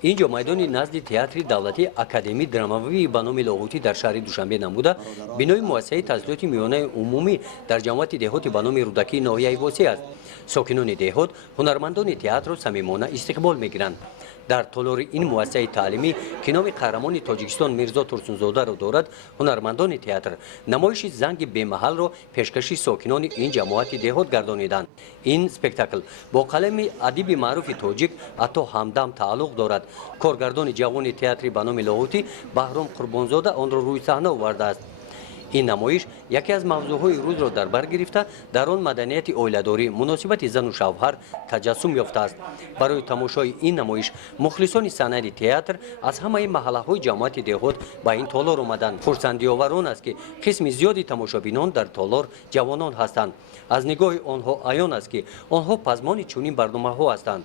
اینجا میدانی نزد تئاتر دولتی اکادمی درامایی به نام لاهوتی در شهر دوشنبه نموده بنای مؤسسه تسهیلات میانه عمومی در جماعت دهاتی به نام رودکی ناحیه واسی است. ساکنان دهات هنرمندان تئاتر را صمیمانه استقبال میگیرند. در طلوع این مؤسسه تعلیمی که نام قهرمان تاجیکستان میرزا ترسونزاده را دارد، هنرمندان تئاتر نمایش زنگ به محل را پیشکشی ساکنان این جماعت دهات گردانیدند. این اسپکتاکل با قلم ادیب معروف تاجیک عطا همدم تعلق دارد. کارگردان جوان تئاتر به نام لاهوتی بهرام قربانزاده آن را روی صحنه آورده است. این نمایش یکی از موضوعهای روز را در بر گرفته در آن مدنیت عائله‌داری مناسبت زن و شوهر تجسم یافته است. برای تماشای این نمایش مخلصان صنعت تئاتر از همه محله‌های جماعت دهات به این تالار آمدند. خرسندی آور آن است که قسم زیادی تماشابینان در تالار جوانان هستند. از نگاه آنها عیان است که آنها پزمان چنین برنامه‌ها هستند.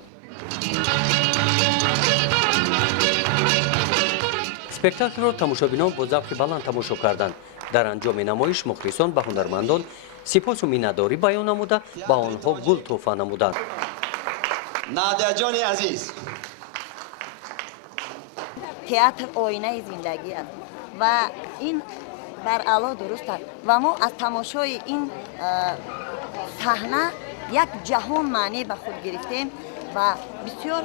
اسپکتاکل را تماشابینان با ذوق بلند تماشا کردند. در انجام نمایش مخلصان به هنرمندان سپاس و مینه‌داری بیان نموده به آنها گل تحفه نمودند. نادیا جان عزیز، تئاتر آینه زندگی است و این بر اعلی درست است و ما از تماشای این صحنه یک جهان معنی به خود گرفتیم و بسیار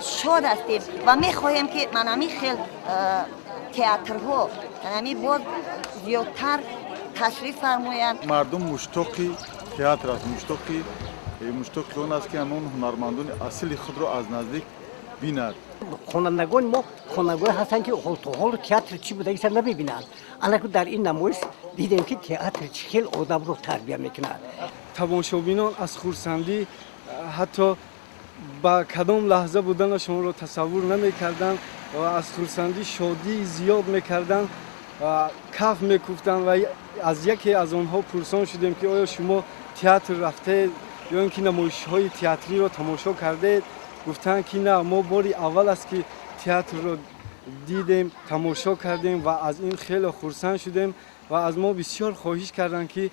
شاد هستیم و می‌خواهیم که منامی خیلی تئاترها منامی باز زیادتر تشریف فرمایند. مردم مشتاقی تئاتر است، مشتاق اون است که همون هنرمندان اصلی خود را از نزدیک بیند. خوانندگان ما خوانندگان هستند که تا حال تئاتر چی بوده ایسا نبینند. الان در این نمایش دیدیم که تئاتر چه آدم رو تربیت میکند. تماشابینان از خرسندی حتی با کدام لحظه بودن شما رو تصور نمی‌کردند و از خرسندی شادی زیاد می‌کردند و کف می‌کوفتند و از یکی از آنها پرسان شدیم که آیا شما تئاتر رفته یا اینکه نمایش‌های تئاتری رو تماشا کرده؟ گفتند که نه، ما باری اول است که تئاتر رو دیدیم، تماشا کردیم و از این خیلی خرسند شدیم و از ما بسیار خواهش کردند که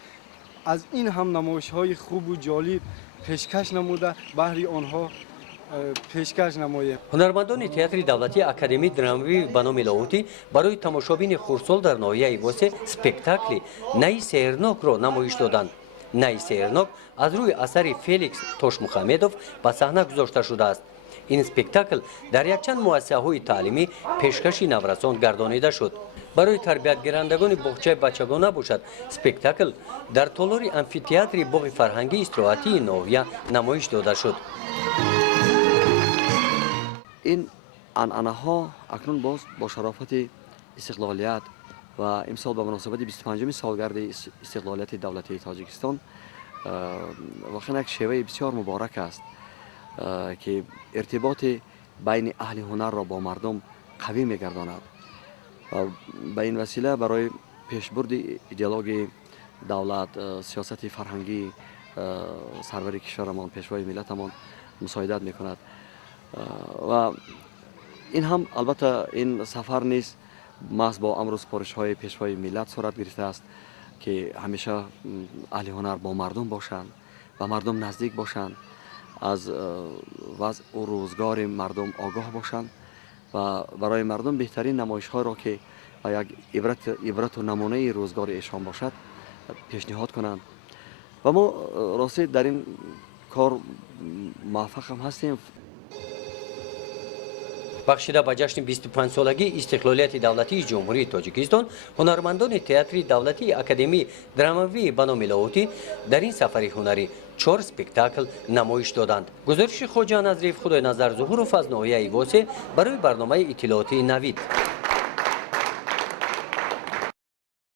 از این هم نمایش‌های خوب و جالب پیشکش نموده بهر آنها پیشکش نماییم. هنرمندان تئاتر دولتی اکادمی درامایی به نام لاهوتی برای تماشابین خردسال در ناحیه واسی اسپکتاکل نی سحرناک را نمایش دادند. نی سحرناک از روی اثر فلیکس توشمخمدوف به صحنه گذاشته شده است. این اسپکتاکل در یکچند مؤسسه‌های تعلیمی پیشکشی نورسان گردانیده شد. برای تربیت گیرندگان باغچه بچگانه باشد، اسپکتاکل در تالار امفی‌تئاتر باغ فرهنگی استراحتی ناحیه نمایش داده شد. این عنعنه ها اکنون باز با شرافت استقلالیت و امسال به مناسبت 25 سالگرد استقلالیت دولتی تاجیکستان واقعا یک شیوه بسیار مبارک است که ارتباط بین اهل هنر را با مردم قوی می‌گرداند و به این وسیله برای پیشبرد ایدئولوژی دولت، سیاست فرهنگی سرور کشورمان، پیشوای ملتمان مساعدت می‌کند. و این هم البته این سفر نیست محض با امر و سپارش‌های پیشوای ملت صورت گرفته است که همیشه اهل هنر با مردم باشند و مردم نزدیک باشند، از وضع و روزگار مردم آگاه باشند و برای مردم بهترین نمایش‌ها را که یک عبرت و نمونه روزگار ایشان باشد پیشنهاد کنند و ما راستی در این کار موفق هم هستیم. بخشیده به جشن 25 سالگی استقلالیت دولتی جمهوری تاجیکستان، هنرمندان تئاتر دولتی اکادمی درامایی به نام لاهوتی در این سفر هنری 4 اسپکتاکل نمایش دادند. گزارش خواجه نظریف خدای نظر ظهور و از ناحیه واسی برای برنامه اطلاعاتی نوید.